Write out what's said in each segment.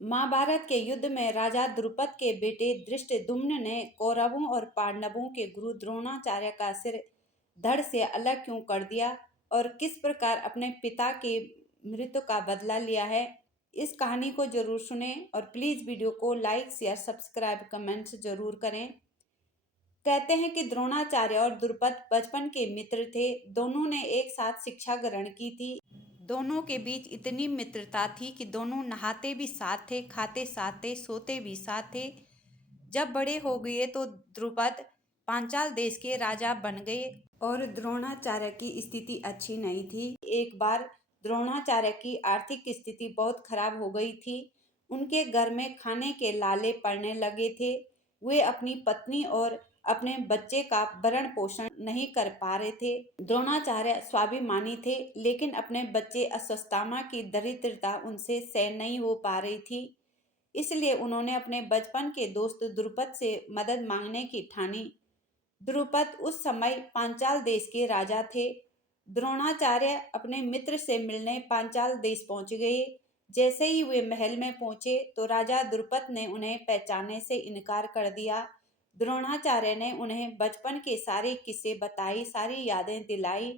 महाभारत के युद्ध में राजा द्रुपद के बेटे धृष्टद्युम्न ने कौरवों और पांडवों के गुरु द्रोणाचार्य का सिर धड़ से अलग क्यों कर दिया और किस प्रकार अपने पिता के मृत्यु का बदला लिया है। इस कहानी को जरूर सुने और प्लीज वीडियो को लाइक शेयर सब्सक्राइब कमेंट्स जरूर करें। कहते हैं कि द्रोणाचार्य और द्रुपद बचपन के मित्र थे। दोनों ने एक साथ शिक्षा ग्रहण की थी। दोनों के बीच इतनी मित्रता थी कि दोनों नहाते भी साथ थे, खाते साथ थे, सोते भी साथ थे। जब बड़े हो गए तो द्रुपद पांचाल देश के राजा बन गए और द्रोणाचार्य की स्थिति अच्छी नहीं थी। एक बार द्रोणाचार्य की आर्थिक स्थिति बहुत खराब हो गई थी। उनके घर में खाने के लाले पड़ने लगे थे। वे अपनी पत्नी और अपने बच्चे का भरण पोषण नहीं कर पा रहे थे। द्रोणाचार्य स्वाभिमानी थे, लेकिन अपने बच्चे अश्वत्थामा की दरिद्रता उनसे सहन नहीं हो पा रही थी। इसलिए उन्होंने अपने बचपन के दोस्त द्रुपद से मदद मांगने की ठानी। द्रुपद उस समय पांचाल देश के राजा थे। द्रोणाचार्य अपने मित्र से मिलने पांचाल देश पहुंच गए। जैसे ही वे महल में पहुंचे तो राजा द्रुपद ने उन्हें पहचानने से इनकार कर दिया। द्रोणाचार्य ने उन्हें बचपन के सारे किस्से बताई, सारी यादें दिलाई।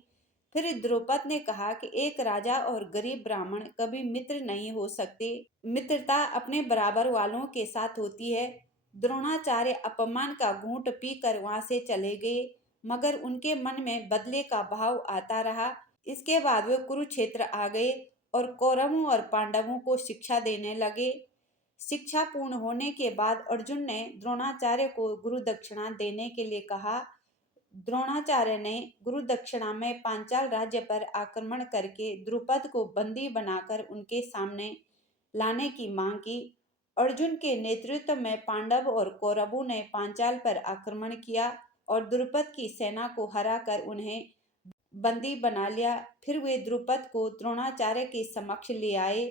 फिर द्रुपद ने कहा कि एक राजा और गरीब ब्राह्मण कभी मित्र नहीं हो सकते। मित्रता अपने बराबर वालों के साथ होती है। द्रोणाचार्य अपमान का घूंट पीकर वहां से चले गए, मगर उनके मन में बदले का भाव आता रहा। इसके बाद वे कुरुक्षेत्र आ गए और कौरवों और पांडवों को शिक्षा देने लगे। शिक्षा पूर्ण होने के बाद अर्जुन ने द्रोणाचार्य को गुरु दक्षिणा देने के लिए कहा। द्रोणाचार्य ने गुरु दक्षिणा में पांचाल राज्य पर आक्रमण करके द्रुपद को बंदी बनाकर उनके सामने लाने की मांग की। अर्जुन के नेतृत्व में पांडव और कौरवों ने पांचाल पर आक्रमण किया और द्रुपद की सेना को हराकर उन्हें बंदी बना लिया। फिर वे द्रुपद को द्रोणाचार्य के समक्ष ले आए।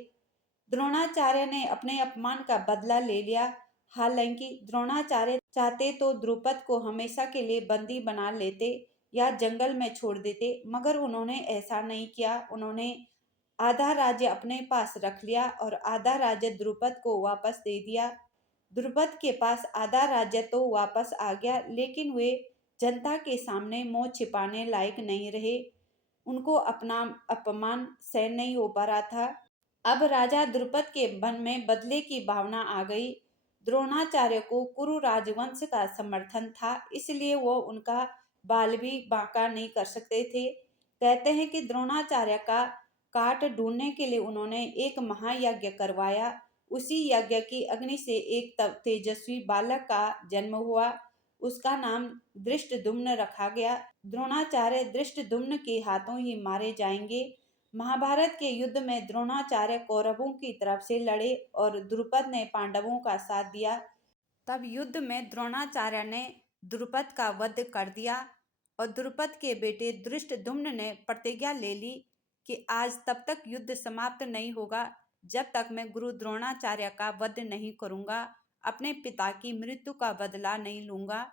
द्रोणाचार्य ने अपने अपमान का बदला ले लिया। हालांकि द्रोणाचार्य चाहते तो द्रुपद को हमेशा के लिए बंदी बना लेते या जंगल में छोड़ देते, मगर उन्होंने ऐसा नहीं किया। उन्होंने आधा राज्य अपने पास रख लिया और आधा राज्य द्रुपद को वापस दे दिया। द्रुपद के पास आधा राज्य तो वापस आ गया, लेकिन वे जनता के सामने मुंह छिपाने लायक नहीं रहे। उनको अपना अपमान सहन नहीं हो पा रहा था। अब राजा द्रुपद के मन में बदले की भावना आ गई। द्रोणाचार्य को कुरु राजवंश का समर्थन था, इसलिए वो उनका बाल भी बांका नहीं कर सकते थे। कहते हैं कि द्रोणाचार्य का काट ढूंढने के लिए उन्होंने एक महायज्ञ करवाया। उसी यज्ञ की अग्नि से एक तेजस्वी बालक का जन्म हुआ। उसका नाम धृष्टद्युम्न रखा गया। द्रोणाचार्य धृष्टद्युम्न के हाथों ही मारे जाएंगे। महाभारत के युद्ध में द्रोणाचार्य कौरवों की तरफ से लड़े और द्रुपद ने पांडवों का साथ दिया। तब युद्ध में द्रोणाचार्य ने द्रुपद का वध कर दिया और द्रुपद के बेटे धृष्टद्युम्न ने प्रतिज्ञा ले ली कि आज तब तक युद्ध समाप्त नहीं होगा जब तक मैं गुरु द्रोणाचार्य का वध नहीं करूंगा, अपने पिता की मृत्यु का बदला नहीं लूंगा।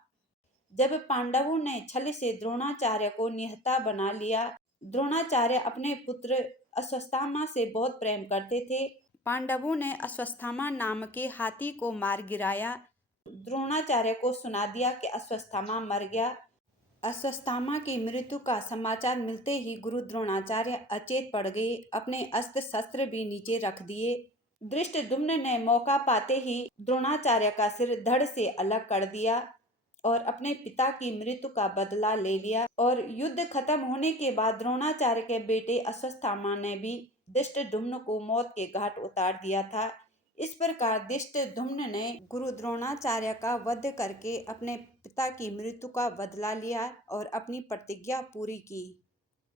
जब पांडवों ने छल से द्रोणाचार्य को निहत्था बना लिया। द्रोणाचार्य अपने पुत्र अश्वत्थामा से बहुत प्रेम करते थे। पांडवों ने अश्वत्थामा नाम के हाथी को मार गिराया। द्रोणाचार्य को सुना दिया कि अश्वत्थामा मर गया। अश्वत्थामा की मृत्यु का समाचार मिलते ही गुरु द्रोणाचार्य अचेत पड़ गए। अपने अस्त्र शस्त्र भी नीचे रख दिए। धृष्टद्युम्न ने मौका पाते ही द्रोणाचार्य का सिर धड़ से अलग कर दिया और अपने पिता की मृत्यु का बदला ले लिया। और युद्ध खत्म होने के बाद द्रोणाचार्य के बेटे अश्वत्थामा ने भी धृष्टद्युम्न को मौत के घाट उतार दिया था। इस प्रकार धृष्टद्युम्न ने गुरु द्रोणाचार्य का वध करके अपने पिता की मृत्यु का बदला लिया और अपनी प्रतिज्ञा पूरी की।